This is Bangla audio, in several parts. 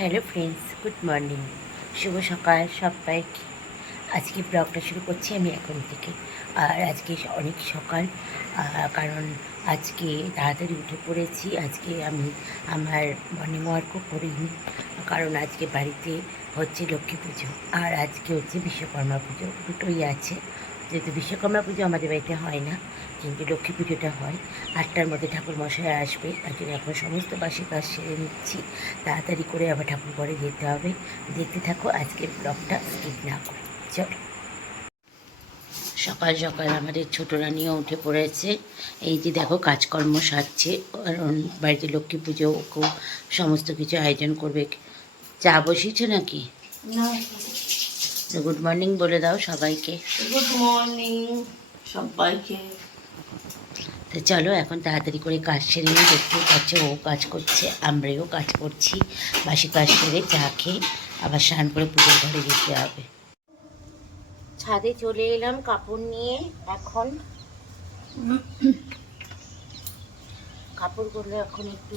Hello friends, good morning. শুভ সকাল সবাইকে। আজকে ব্লগটা শুরু করছি আমি এখন থেকে। আর আজকে অনেক সকাল কারণ আজকে তাড়াতাড়ি উঠে পড়েছি। আজকে আমি আমার মর্নিং ওয়ার্কও করিনি, কারণ আজকে বাড়িতে হচ্ছে লক্ষ্মী পুজো। আর আজকে হচ্ছে বিশ্বকর্মা পুজো, দুটোই আছে। যেহেতু বিশ্বকর্মা পুজো আমাদের বাড়িতে হয় না, কিন্তু লক্ষ্মী পুজোটা হয়। আটটার মধ্যে ঠাকুর মশাই আসবে, তার জন্য এখন সমস্ত বাসি কাজ সেরে নিচ্ছি। তাড়াতাড়ি করে আবার ঠাকুর ঘরে যেতে হবে। দেখতে থাকো আজকের ব্লগটা, স্কিপ না করে। চলো। সকাল সকাল আমাদের ছোট রানিও উঠে পড়েছে। এই যে দেখো কাজকর্ম সারছে, কারণ বাড়িতে লক্ষ্মী পুজো সমস্ত কিছু আয়োজন করবে। চা বসিয়েছো নাকি? গুড মর্নিং বলে দাও সবাইকে। গুড মর্নিং সবাইকে। তো চলো এখন তাড়াতাড়ি করে কাজ সেরে নিই দেখতে পাচ্ছ ও কাজ করছে আমরাও কাজ করছি। বাসি কাজ সেরে চা খেয়ে আবার স্নান করে পুজোর ঘরে যেতে হবে। ছাদে চলে এলাম কাপড় নিয়ে এখন কাপড় কাপড়গুলো এখন একটু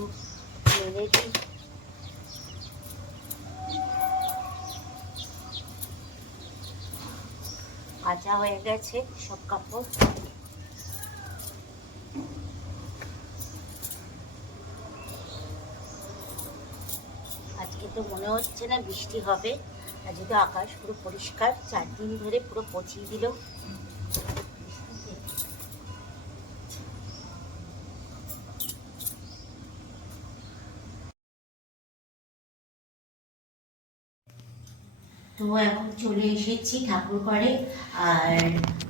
মেলে দিই। কাঁচা হয়ে গেছে সব কাপড়। আজকে তো মনে হচ্ছে না বৃষ্টি হবে, আর যদি আকাশ পুরো পরিষ্কার চার দিন ধরে পুরো পচিয়ে দিল। তো এখন চলে এসেছি ঠাকুর ঘরে আর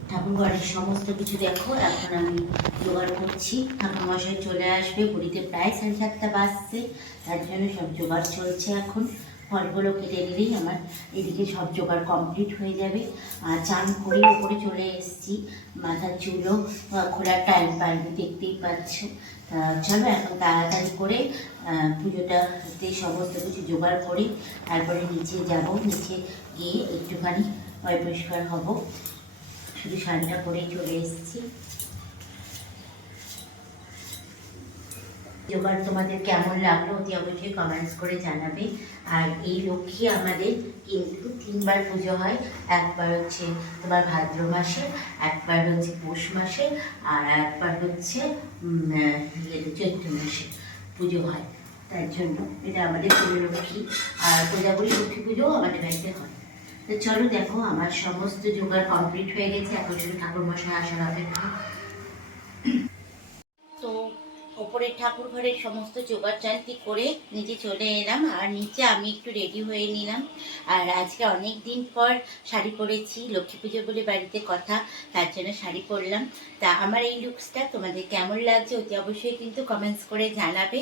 ঠাকুর ঘরের সমস্ত কিছু দেখো, এখন আমি জোগাড় করছি। ঠাকুরমশাই চলে আসবে, পুরীতে প্রায় সাড়ে সাতটা বাজছে, তার জন্য সব জোগাড় চলছে এখন। ফলগুলো কেটে নিলেই আমার এদিকে সব জোগাড় কমপ্লিট হয়ে যাবে। আর চান করে ওপরে চলে এসেছি। মাথার চুলও খোলার টাইম পাইনি, দেখতেই পাচ্ছ। তা চলো এখন তাড়াতাড়ি করে পুজোটাতে সমস্ত কিছু জোগাড় করি। তারপরে নিচে যাব। নিচে গিয়ে একটুখানি পরিষ্কার হব। শুধু শাড়িটা পরেই চলে এসেছি। জোগাড় তোমাদের কেমন লাগল অতি অবশ্যই কমেন্টস করে জানাবে। আর এই লক্ষ্মী আমাদের কিন্তু তিনবার পুজো হয়, একবার হচ্ছে তোমার ভাদ্র মাসে, একবার হচ্ছে পৌষ মাসে, আর একবার হচ্ছে চৈত্র মাসে পুজো হয়। তার জন্য এটা আমাদের লক্ষ্মী। আর কোজাগুলি লক্ষ্মী পুজোও আমাদের বাড়িতে হয়। তো চলো দেখো, আমার সমস্ত জোগাড় কমপ্লিট হয়ে গেছে। এখন শুধু ঠাকুর মশাই আসার অপেক্ষা। ওপরের ঠাকুর ঘরের সমস্ত জোগাড় জানতি করে নিচে চলে এলাম। আর নিচে আমি একটু রেডি হয়ে নিলাম। আর আজকে অনেক দিন পর শাড়ি পরেছি, লক্ষ্মী পুজো বলে বাড়িতে কথা, তার জন্য শাড়ি পরলাম। তা আমার এই লুকসটা তোমাদের কেমন লাগছে অতি অবশ্যই কিন্তু কমেন্টস করে জানাবে।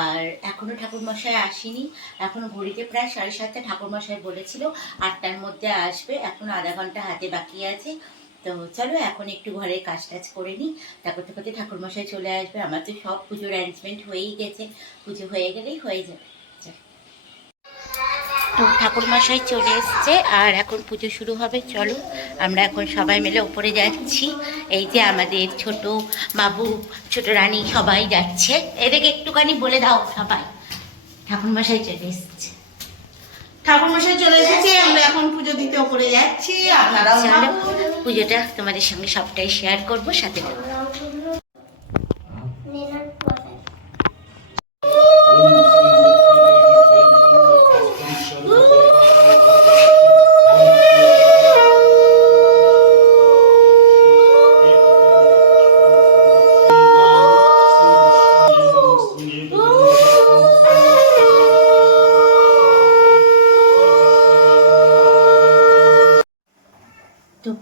আর এখনও ঠাকুরমশাই আসেনি। এখনও ঘড়িতে প্রায় সাড়ে সাতটা ঠাকুরমশাই বলেছিল, আটটার মধ্যে আসবে। এখন আধা ঘণ্টা হাতে বাকি আছে। তো চলো, এখন একটু ঘরের কাজ টাজ করে নিই। তো করতে ঠাকুরমশাই চলে আসবে। আমার তো সব পুজোর অ্যারেঞ্জমেন্ট হয়েই গেছে। পুজো হয়ে গেলেই হয়ে যাবে। তো ঠাকুরমশাই চলে এসছে, আর এখন পুজো শুরু হবে। চলো, আমরা এখন সবাই মিলে উপরে যাচ্ছি। এই যে আমাদের ছোট বাবু, ছোট রানী সবাই যাচ্ছে। এদেরকে একটুখানি বলে দাও সবাই। ঠাকুরমশাই চলে এসছে। ঠাকুর মশাই চলে এসেছে আমরা এখন পুজো দিতে ওপরে যাচ্ছি আপনারা পুজোটা তোমাদের সঙ্গে সবটাই শেয়ার করব সাথে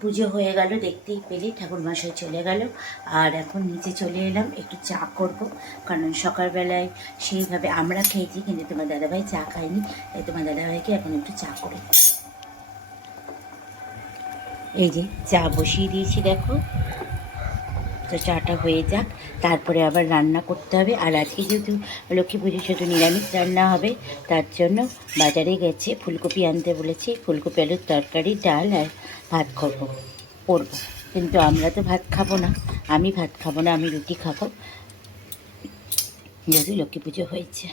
পুজো হয়ে গেল, দেখতেই পেলে ঠাকুর মশাই চলে গেল। আর এখন নিচে চলে এলাম, একটু চা করব, কারণ সকালবেলায় সেইভাবে আমরা খেয়েছি, কিন্তু তোমার দাদাভাই চা খায়নি, তাই তোমার দাদাভাইকে এখন একটু চা করে এই যে চা বসিয়ে দিয়েছি, দেখো। তো চাটা হয়ে যাক, তারপরে আবার রান্না করতে হবে। আর আজকে যেহেতু লক্ষ্মী পুজো শুধু নিরামিষ রান্না হবে, তার জন্য বাজারে গেছে, ফুলকপি আনতে বলেছি, ফুলকপি, আলুর তরকারি, ডাল আর ভাত করব করব। কিন্তু আমরা তো ভাত খাব না, আমি ভাত খাব না, আমি রুটি খাব। যেহেতু লক্ষ্মী পুজো হয়েছে।